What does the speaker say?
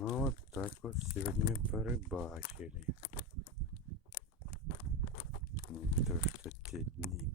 Вот так вот сегодня порыбачили. Не то что те дни.